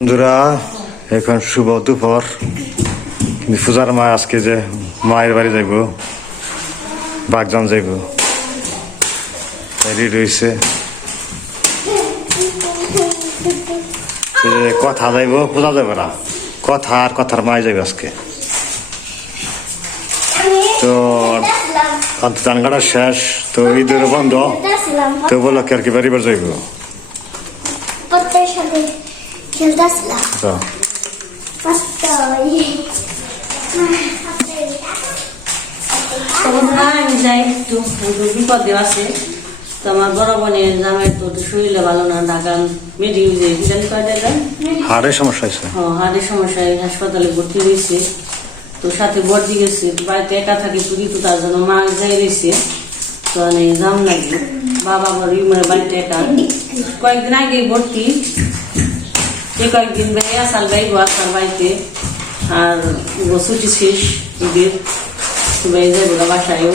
বন্ধুরা, এখন শুভ দুপুর। পূজার মা আজকে যে মায়ের বাড়ি যাইব বাগজান যাইব রেডি রয়েছে কথা যাইব, পূজা যাবে না। কথা আর কথার মায় যাইব আজকে। তো জানগাটা শেষ, তো ঈদের বন্ধ, তো বলো কি আর কি বাড়ি যাইব। পত্রের সাথে খেলতেছিলাম তো তো বন্ধুরা আমি যাই একটু বিপদে আছে। তো আমার বড় বোনের জামাই তো শরীরে ভালো না ঢাকা মেডিকেল যে জানি কয়টা হাড়ের সমস্যা হয়েছে? ও হাড়ের সমস্যায় হাসপাতালে ভর্তি হয়েছে। তো সাথে বর্জি গেছে বাড়িতে একা থাকে পুরি তো তার জন্য মা যাই রয়েছে। তো মানে জাম লাগে বাবা মানে বাড়িতে একা। কয়েকদিন আগে ভর্তি। এই কয়েকদিন ভাই আসাল ভাই আসাল বাড়িতে, আর ছুটি শেষ ঈদের, সবাই যাইব গা বাসায়ও।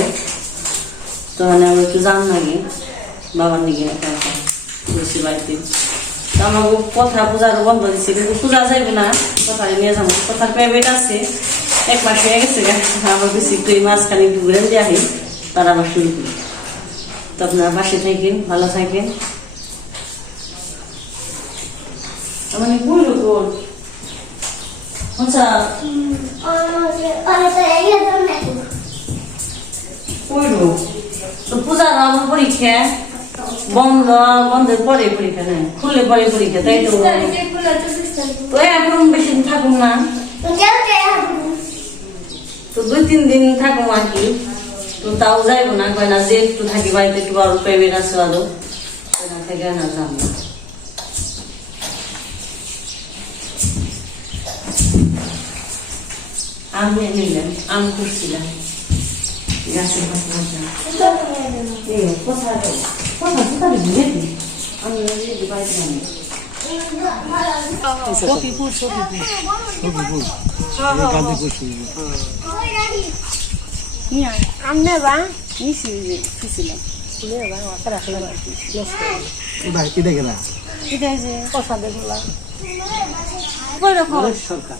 তো মানে আমি একটু জাম লাগে, বাবার একা বসে বাড়িতে। তো আমার কথা পূজার বন্ধ দিচ্ছে কিন্তু পূজা যাইবে না কথা নিয়ে যাব। কথার প্রাইভেট আছে, এক মাস হয়ে গেছে গা। আবার বেশি একটু এই মাঝখানে একটু ঘুরে দিয়ে তার আবার শুরু করি। তো আপনারা বাসে থাকেন, ভালো থাকেন। মানে বলল তোর আচ্ছা কইলো তো পূজা আমার পরীক্ষা বন্ধ বন্ধের পরে পরীক্ষা নেই খুললে পরে পরীক্ষা তাই তো তো এখন বেশি থাকুন না তো দুই তিন দিন থাকুন আর কি তো তাও যাইব না কয় না যে একটু থাকি বাড়িতে একটু আরও প্রাইভেট আছে আরও ওখান থেকে না যাব না আম নিয়ে নিলেন আম করছিলাম গাছের পাশে বসে। এই কোথায় কোথায় কোথায় ঘুরে আমি এই বাড়িতে আনি সখীপুর সখীপুর আমনে বা নিছি দেখলাম সরকার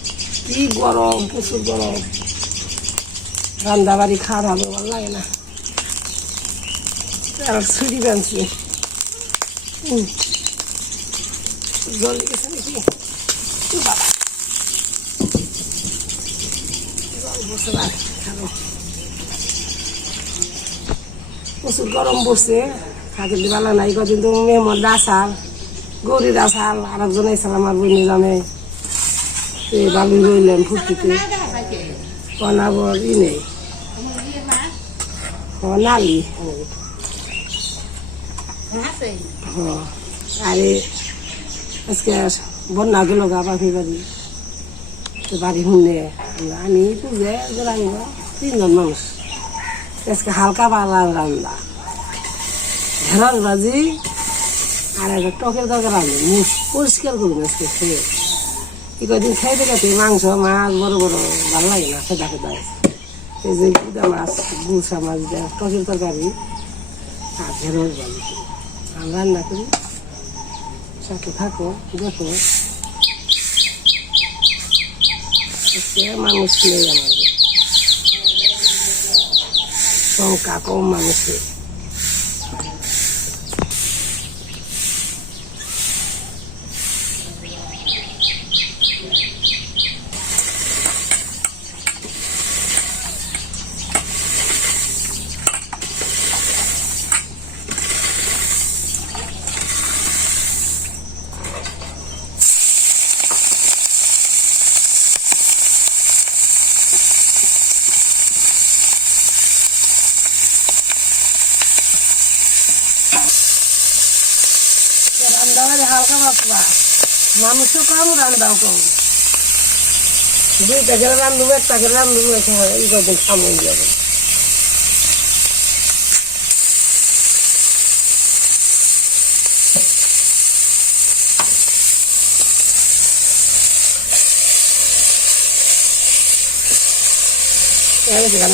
কি গরম, প্রচুর গরম। রান্না বাড়ি খাওয়া হবে ভালো লাগে না। আর ছুরি বানছি। জল গেছে নাকি। প্রচুর গরম পড়ছে। থাকি দিবালা নাই কদিন তো মেহমান আসাল, গৌরীর আসাল আর একজন আইসাল আমার বোনের জানে এই বালু রইলেন ফুর্তিতে। কনাবর ই নেই ও নালি। হ্যাঁ আরে, আজকে বন্যা গেল গা, বাপি বাড়ি। শুনে আমি পুজে রান্না তিনজন মানুষ। আজকে হালকা পালা রান্না। ঢেঁড়স ভাজি আর একটা টকের তরকারি রান্না পরিষ্কার করুন আজকে, খেয়ে। কদিন খাইতে গেছে মাংস মাছ বড় বড় ভালো লাগে না খেদা খেদা এই যে গুদা মাছ গুলসা মাছ দেয় টকের তরকারি আর আমি রান্না করি। সাথে থাকো, দেখো। মানুষ নেই আমাদের। কম মানুষের। মানুষ কম রান্নাও কম দুইটা করে। রান্ধব একটা করে রান্ধব এই কদিন সামনে যাবে।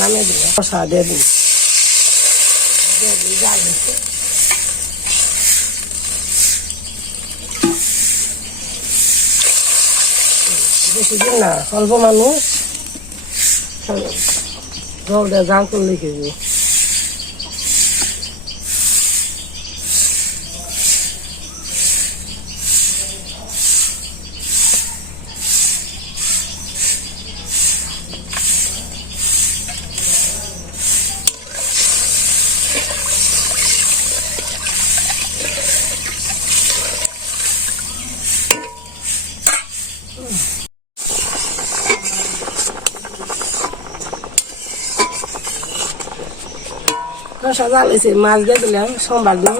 নামে দিল। কষা দিয়ে দিন দিয়ে দিন জাল দিতে বেশি না অল্প মানুষ। জলটা জাল করলে খেয়ে কষা জাল এসে মাছ দিয়ে দিলাম, সোমবার দিন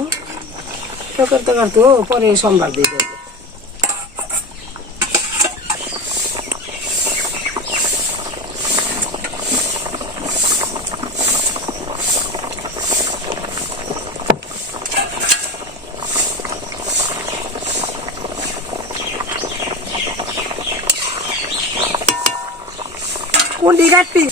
তো করতে করতে পরে সোমবার দিয়ে দেবে কোনটি কাটবি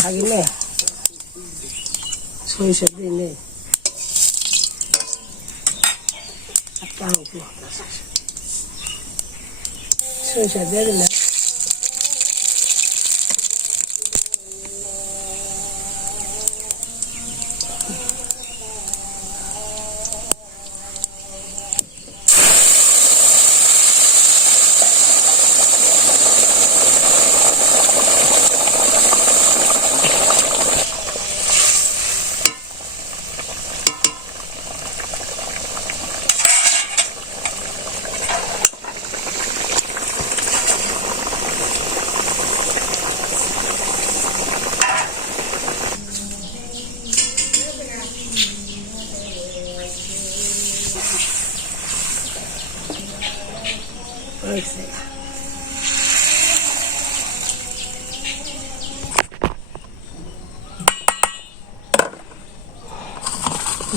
থাকিলে সরিষা দিয়ে নে একটা হোক সরিষা দিয়ে দিলে হয়েছে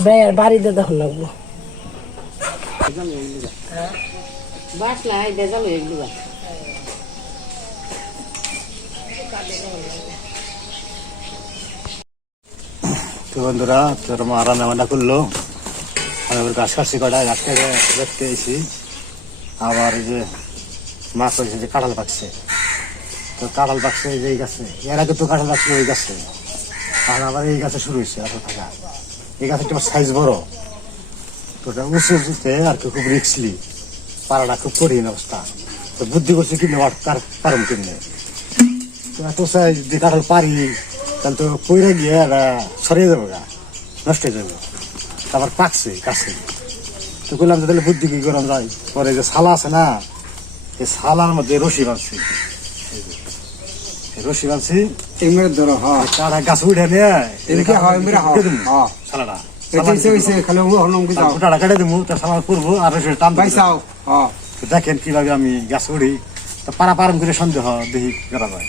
বেয়ের বাড়িতে দেখুন লাগবো। বেজাল হয়ে গেল তো বন্ধুরা তোর মা রান্না বান্না করল। আমি আবার গাছ কাটছি কটা গাছ কেটে দেখতে এসি আবার এই যে মাছ হয়েছে যে কাঁঠাল পাকছে। তো কাঁঠাল পাকছে এই যে এই গাছে। এর আগে তো কাঁঠাল পাকছিল ওই গাছে। আর আবার এই গাছে শুরু হয়েছে এত থাকা এই গাছের সাইজ বড়। তো ওটা উঁচু উঁচুতে আর কি খুব রিক্সলি পাড়াটা খুব কঠিন অবস্থা। তো বুদ্ধি করছে কিনে তার কারণ কিনে। তো এত সাইজ যে কাঁঠাল পারি, তাহলে তো পইরে গিয়ে ছড়িয়ে যাব গা। নষ্ট হয়ে যাবে। তারপর পাকছে, কাছে। তো বললাম যে তাহলে বুদ্ধি কি করা যায়? পরে যে শালা আছে না, এই শালার মধ্যে রশি বাঁধছি। রশি বাঁধছি। এমরে ধরো হ্যাঁ। কারা গাছ উঠে নিয়ে এদিকে হয় এমরে হয়। হইছে খালি ও হলম কি যাও। ফুটাটা কেটে দেবো তার সালার করব আর রশি টান ভাই চাও দেখেন কীভাবে আমি গাছ উড়ি। তো পারা পারম করে সন্দেহ দেখি করা যায়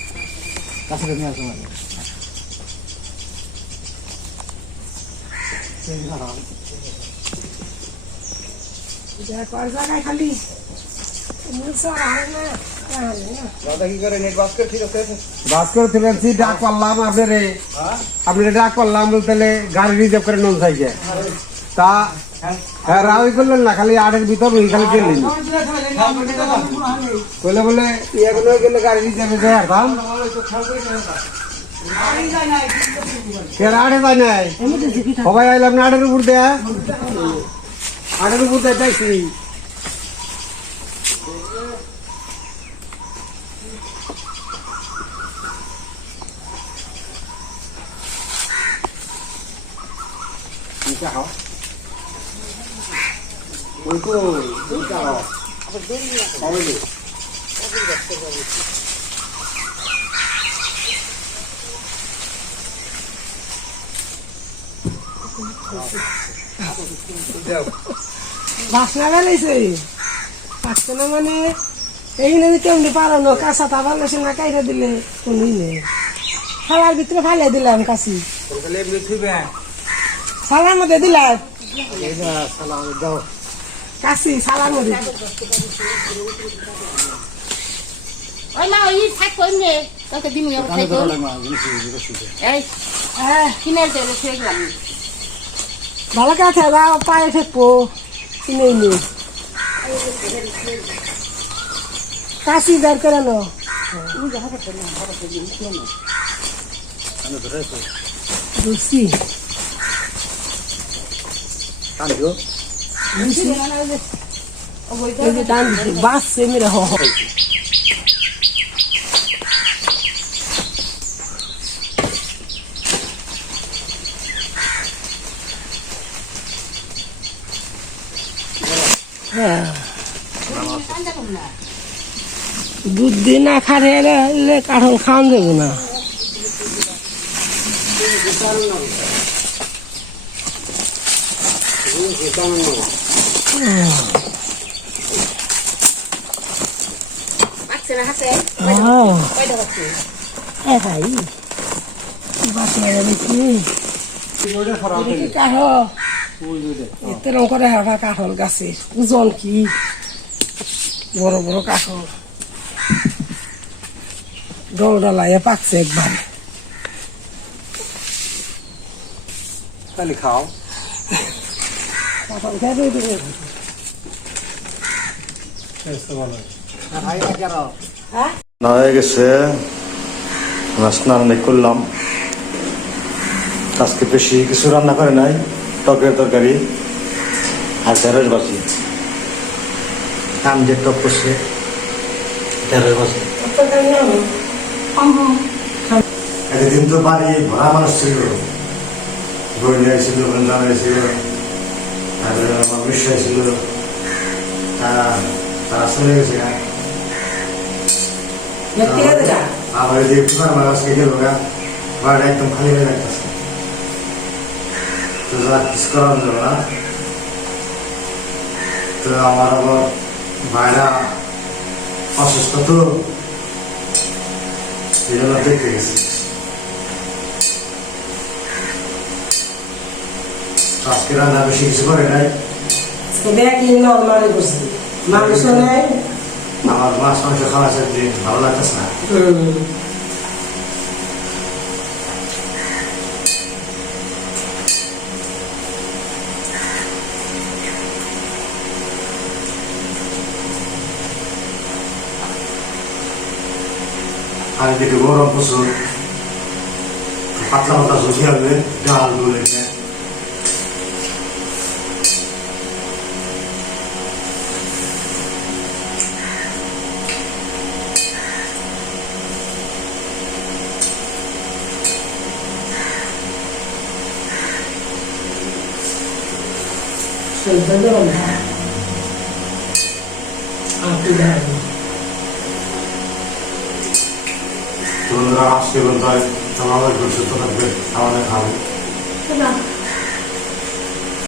গাছে নিয়ে আসো মানে। কয় জায়গায় খালি? বাস করে ফেলেছি ডাক পারলাম আপনারে আপনারে ডাক পারলাম তাহলে গাড়ি রিজার্ভ করে নন সাইকে তা হ্যাঁ রাউই করলেন না খালি আটের ভিতর খালি গেলেন বলে বলে ইয়ে গেলে গাড়ি রিজার্ভে যায় আর দাম আড়ে যায় নাই সবাই আইলাম না আটের উপর দেয়া আটের উপর দেয় দেখছি বাসনা বেলাইছে পাকছে না মানে এইখানে যে কেমনি পারানো কাঁচা তা ভালো না কাইরা দিলে কোনই নেই। থালার ভিতরে ফালাই দিলাম কাশি সালার মধ্যে দিলাম দাও। কাশি সালার মধ্যে ওই মা ওই থাক কই নে তোকে দিমু জিনিস জিনিস এই হ্যাঁ। কিনে দেবে ফেক লাগি ভালো কাছে বা পায়ে ফেকবো কিনে নি। কাশি বের করে কানে ধরে তো বুঝছি কান দিও এই যে ডান বাস সে মেরে হ হ। দুধ দিয়ে না এলে কাঠল খাওয়ান যাবে না আছে না কাঠল করে কাঠল গাছের ওজন কি বড় বড় কাঠল ডল ডলাইয়ে পাকছে একবার খাও কাঠল খেয়ে দেবে হ্যাঁ না হয়ে গেছে। স্নান অনেক করলাম। আজকে বেশি কিছু রান্না করে নাই, টকের তরকারি আর ঢেঁড়স বাজি আম যে টক করছে, ঢেঁড়স বাজি একদিন তো বাড়ি ভরা মানুষ ছিল। গড়িয়া ছিল বৃন্দাবন ছিল তারপরে আমার ছিল তারা তারা চলে গেছে আবার যে মানুষ গেল গা বাড়িটা একদম খালি হয়ে যাচ্ছে তো যা কিছু করার যাবে না তো আমার আবার ভাইরা অসুস্থ তো এই জন্য দেখতে গেছি আজকে রান্না বেশি কিছু করে নাই। দেখি নর্মালি বুঝছি মাংস নেই। আমার মাছ মাংস খাওয়া দিন ভালো লাগতেছে না। আর এদিকে গরম প্রচুর। পাতলা পাতলা ঝুঁকি হবে ডাল ডুলে শুনতে দেবেন না আপনি দেখেন তোমরা আজকে বলতে হয় তোমাদের সুস্থ থাকবে আমাদের খাবে